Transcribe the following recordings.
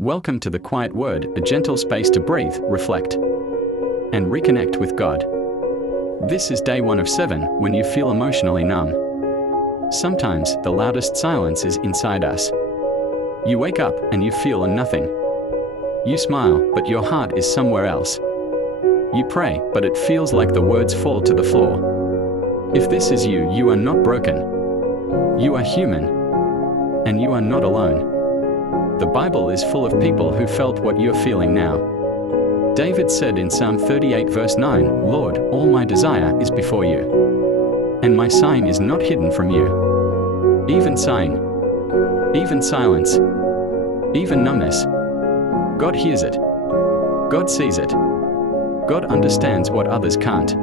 Welcome to the Quiet Word, a gentle space to breathe, reflect, and reconnect with God. This is day 1 of 7 when you feel emotionally numb. Sometimes the loudest silence is inside us. You wake up and you feel a nothing. You smile, but your heart is somewhere else. You pray, but it feels like the words fall to the floor. If this is you, you are not broken. You are human, and you are not alone. The Bible is full of people who felt what you're feeling now. David said in Psalm 38 verse 9, "Lord, all my desire is before you, and my sighing is not hidden from you." Even sighing, even silence, even numbness, God hears it. God sees it. God understands what others can't.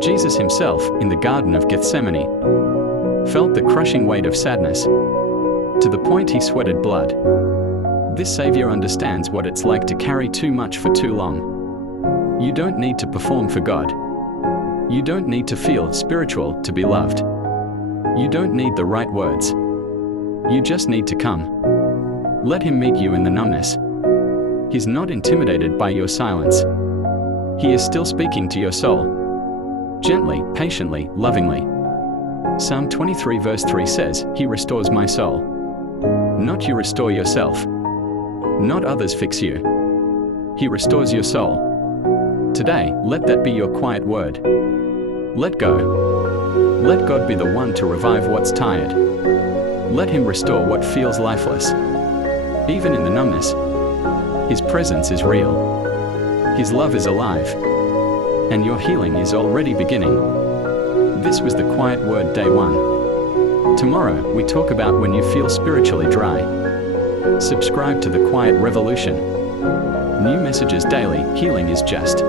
Jesus himself, in the Garden of Gethsemane, felt the crushing weight of sadness, to the point he sweated blood. This Savior understands what it's like to carry too much for too long. You don't need to perform for God. You don't need to feel spiritual to be loved. You don't need the right words. You just need to come. Let him meet you in the numbness. He's not intimidated by your silence. He is still speaking to your soul. Gently, patiently, lovingly. Psalm 23 verse 3 says, "He restores my soul." Not you restore yourself. Not others fix you. He restores your soul. Today, let that be your quiet word. Let go. Let God be the one to revive what's tired. Let him restore what feels lifeless. Even in the numbness, his presence is real. His love is alive. And your healing is already beginning. This was the Quiet Word Day 1. Tomorrow, we talk about when you feel spiritually dry. Subscribe to the Quiet Revolution. New messages daily, healing is just.